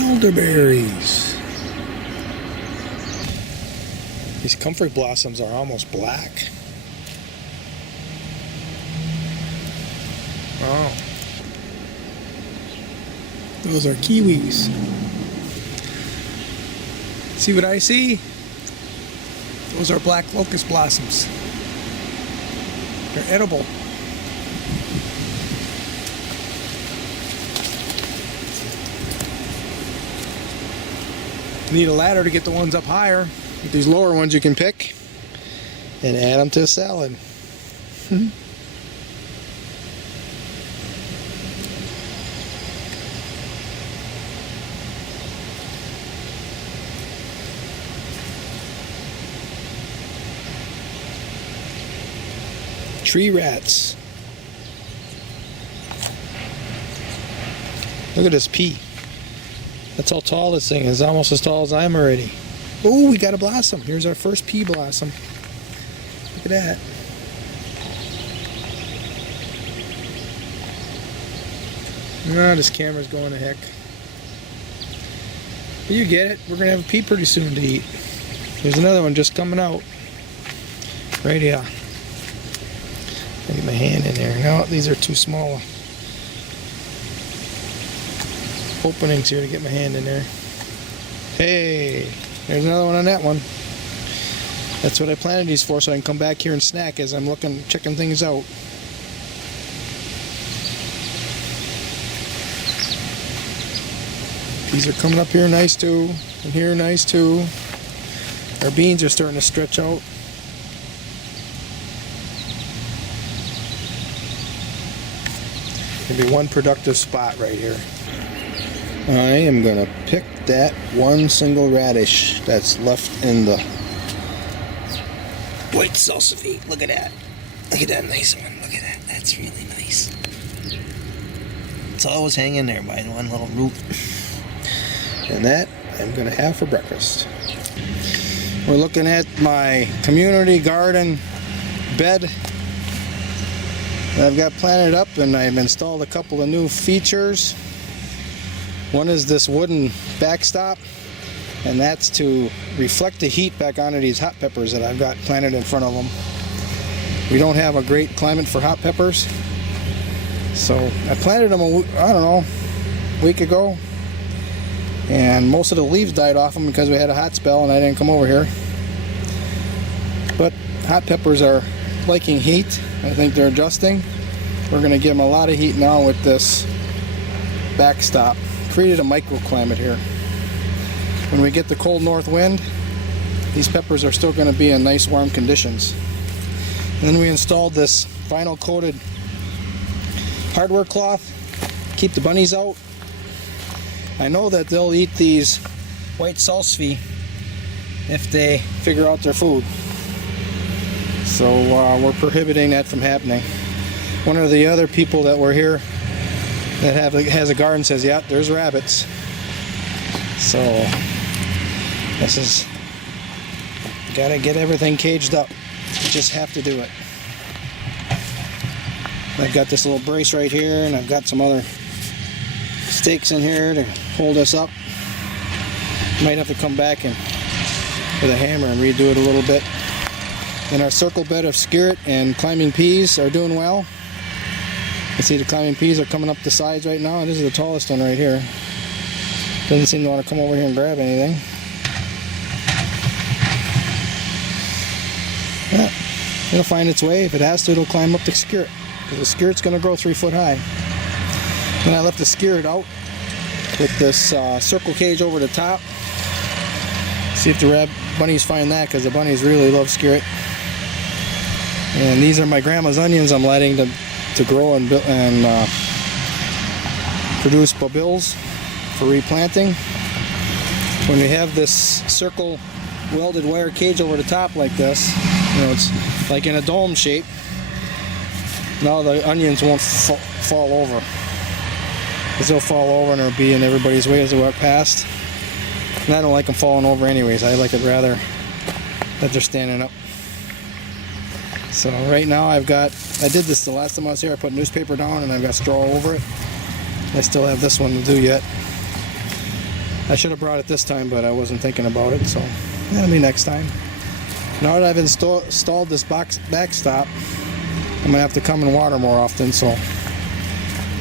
elderberries. These comfrey blossoms are almost black. Oh. Those are kiwis. See what I see? Those are black locust blossoms. They're edible. You need a ladder to get the ones up higher. These lower ones you can pick and add them to a salad. Tree rats. Look at this pea. That's how tall this thing is. Almost as tall as I am already. Oh, we got a blossom. Here's our first pea blossom. Look at that. No, this camera's going to heck. But you get it. We're going to have a pea pretty soon to eat. There's another one just coming out. Right here. I'll get my hand in there. No, these are too small openings here to get my hand in there. Hey, there's another one on that one. That's what I planted these for, so I can come back here and snack as I'm checking things out. These are coming up here nice too, and here nice too. Our beans are starting to stretch out. Gonna be one productive spot right here. I am gonna pick that one single radish that's left in the white salsify. Look at that. Look at that nice one. Look at that. That's really nice. It's always hanging there by one little root. And that I'm gonna have for breakfast. We're looking at my community garden bed that I've got planted up, and I've installed a couple of new features. One is this wooden backstop, and that's to reflect the heat back onto these hot peppers that I've got planted in front of them. We don't have a great climate for hot peppers, so I planted them a week ago, and most of the leaves died off them because we had a hot spell and I didn't come over here. But hot peppers are liking heat. I think they're adjusting. We're going to give them a lot of heat now with this backstop. Created a microclimate here. When we get the cold north wind, these peppers are still going to be in nice warm conditions. And then we installed this vinyl coated hardware cloth, keep the bunnies out. I know that they'll eat these white salsify if they figure out their food. So we're prohibiting that from happening. One of the other people that were here that has a garden says, yeah, there's rabbits. So this is, gotta get everything caged up. You just have to do it. I've got this little brace right here, and I've got some other stakes in here to hold us up. Might have to come back and with a hammer and redo it a little bit. And our circle bed of skirret and climbing peas are doing well. You see the climbing peas are coming up the sides right now, and this is the tallest one right here. Doesn't seem to want to come over here and grab anything. Yeah, it'll find its way. If it has to, it'll climb up the skirret, because the skirret's going to grow 3 foot high. And I left the skirret out with this circle cage over the top. See if the bunnies find that, because the bunnies really love skirret. And these are my grandma's onions I'm letting to grow and produce bulbils for replanting. When we have this circle welded wire cage over the top like this, you know, it's like in a dome shape. Now the onions won't fall over, because they'll fall over and they'll be in everybody's way as they walk past. And I don't like them falling over anyways. I like it rather that they're standing up. So right now I did this the last time I was here. I put newspaper down and I've got straw over it. I still have this one to do yet. I should have brought it this time, but I wasn't thinking about it, so that'll be next time. Now that I've installed this backstop, I'm going to have to come and water more often, so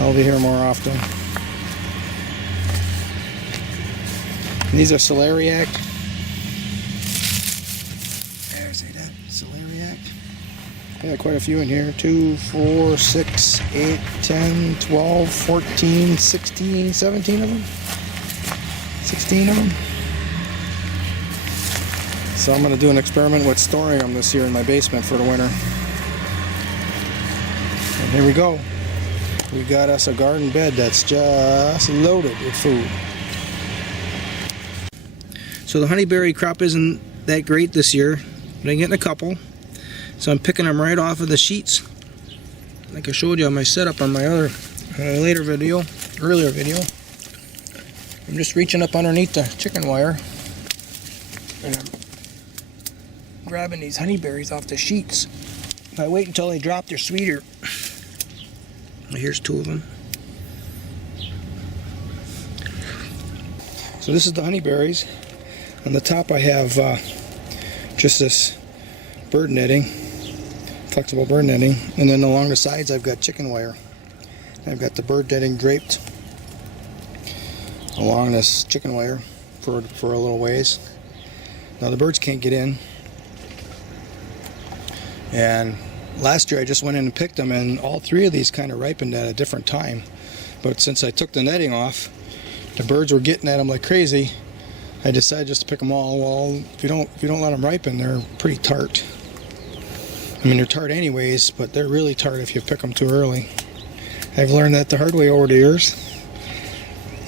I'll be here more often. And these are celeriac. There's that, celeriac. I got quite a few in here. 2, 4, 6, 8, 10, 12, 14, 16, 17 of them. 16 of them. So I'm going to do an experiment with storing them this year in my basement for the winter. And here we go. We got us a garden bed that's just loaded with food. So the honeyberry crop isn't that great this year, but I'm getting a couple. So I'm picking them right off of the sheets, like I showed you on my setup on my other earlier video. I'm just reaching up underneath the chicken wire and I'm grabbing these honeyberries off the sheets. If I wait until they drop, they're sweeter. Here's 2 of them. So this is the honeyberries. On the top I have just this bird netting, flexible bird netting, and then along the sides I've got chicken wire. I've got the bird netting draped along this chicken wire for a little ways. Now the birds can't get in, and last year I just went in and picked them, and all 3 of these kind of ripened at a different time. But since I took the netting off, the birds were getting at them like crazy. I decided just to pick them all. Well, if you don't let them ripen, they're pretty tart. I mean, they're tart anyways, but they're really tart if you pick them too early. I've learned that the hard way over the years,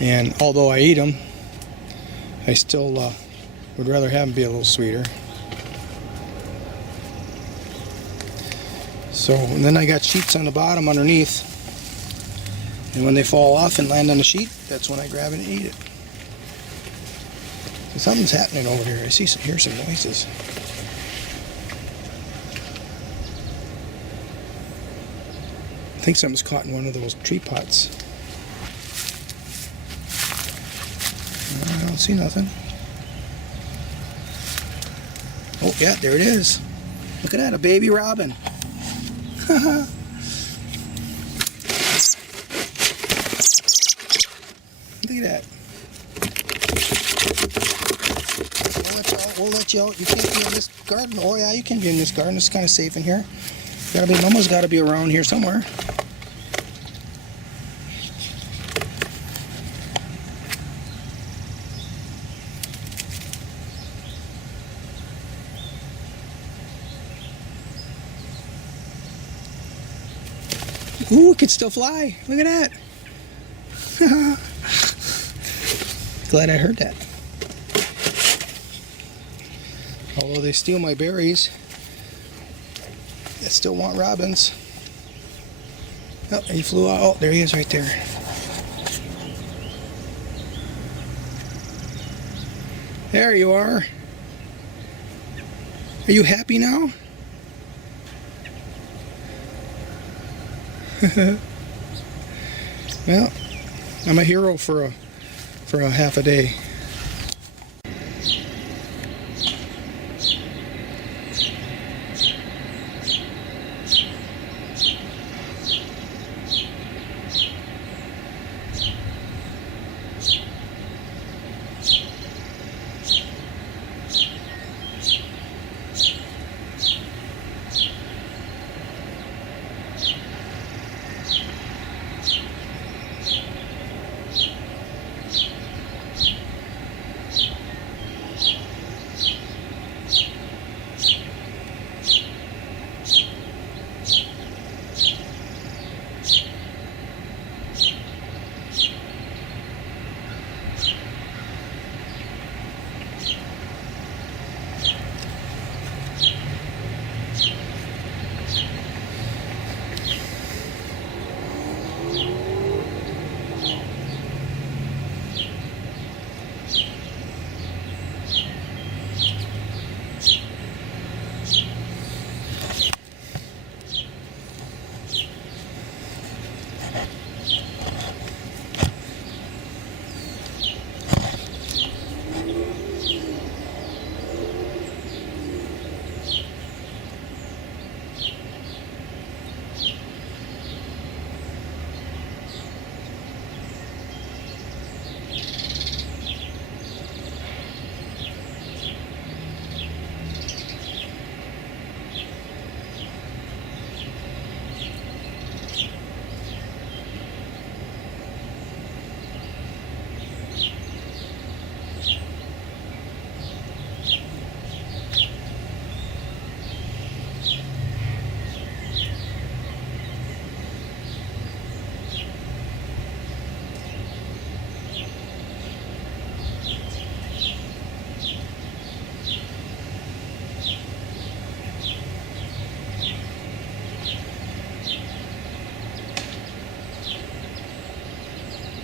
and although I eat them, I still would rather have them be a little sweeter. So, and then I got sheets on the bottom underneath, and when they fall off and land on the sheet, that's when I grab it and eat it. So something's happening over here. I hear some noises. I think something's caught in one of those tree pots. I don't see nothing. Oh yeah, there it is. Look at that, a baby robin. Look at that. We'll let you out. You can't be in this garden. Oh yeah, you can be in this garden. It's kind of safe in here. Mama's got to be around here somewhere. Ooh, it could still fly. Look at that. Glad I heard that. Although they steal my berries, I still want robins. Oh, he flew out. Oh, there he is right there. There you are. Are you happy now? Well, I'm a hero for a half a day.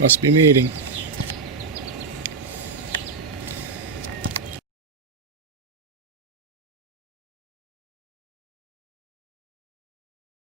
Must be mating.